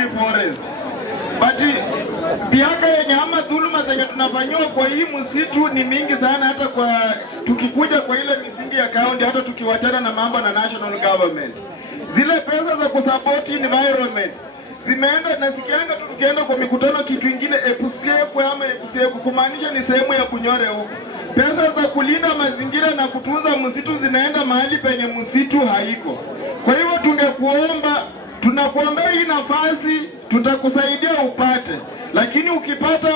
Kibiri Forest. But miaka yenye ama dhuluma zenye tunafanywa kwa hii msitu ni mingi sana, hata kwa tukikuja kwa ile misingi ya county, hata tukiwachana na mambo na national government. Zile pesa za kusupport environment zimeenda, nasikianga tukienda kwa mikutano kitu ingine EPSF ama EPSF kumaanisha ni sehemu ya kunyore huko. Pesa za kulinda mazingira na kutunza msitu zinaenda mahali penye msitu haiko. Kwa hivyo tungekuomba, tunakuomba hii nafasi tutakusaidia upate, lakini ukipata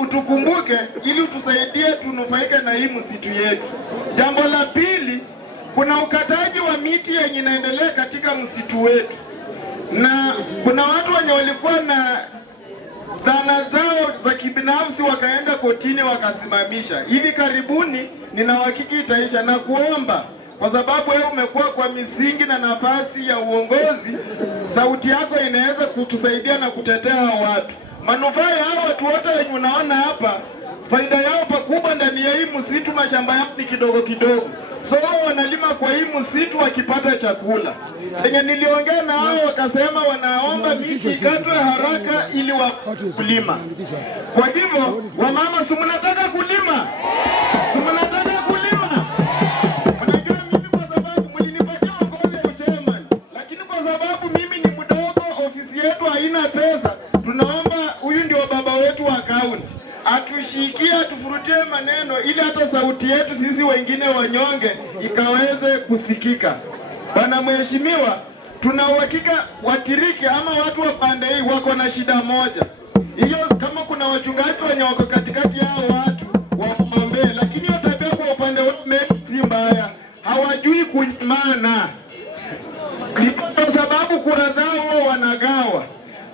utukumbuke ili utusaidie tunufaike na hii msitu yetu. Jambo la pili, kuna ukataji wa miti yenye inaendelea katika msitu wetu, na kuna watu wenye walikuwa na dhana zao za kibinafsi wakaenda kotini wakasimamisha. Hivi karibuni nina uhakika itaisha, na kuomba kwa sababu wewe umekuwa kwa misingi na nafasi ya uongozi, sauti yako inaweza kutusaidia na kutetea hao watu. Manufaa ya hao watu wote wenye unaona hapa, faida yao pakubwa ndani ya hii msitu, mashamba yao ni kidogo kidogo. So wanalima kwa hii msitu wakipata chakula. Yenye niliongea na hao wakasema wanaomba miti ikatwe haraka ili wakulima. Kwa hivyo wamama, si mnataka kulima? Si mnataka kulima? Unajua mimi kwa sababu mlinipatia uongozi wa chairman, lakini kwa sababu mimi ni mdogo, ofisi yetu haina pesa, tunaomba huyu ndio baba wetu wa kaunti atushikie, atufurutie maneno ili hata sauti yetu sisi wengine wanyonge ikaweze kusikika. Bwana mheshimiwa, tuna uhakika Watiriki ama watu wa pande hii wako na shida moja. Hiyo kama kuna wachungaji wenye wako katikati yao watu waombe, lakini hiyo tabia kwa upande wao si mbaya. Hawajui kunyimana. Ni kwa sababu kura zao wanagawa.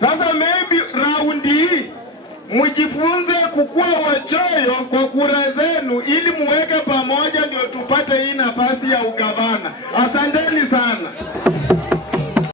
Sasa maybe raundi hii mjifunze kukua wachoyo kwa kura zenu ili muweke pamoja ndio tupate hii nafasi ya ugavana. Asanteni sana.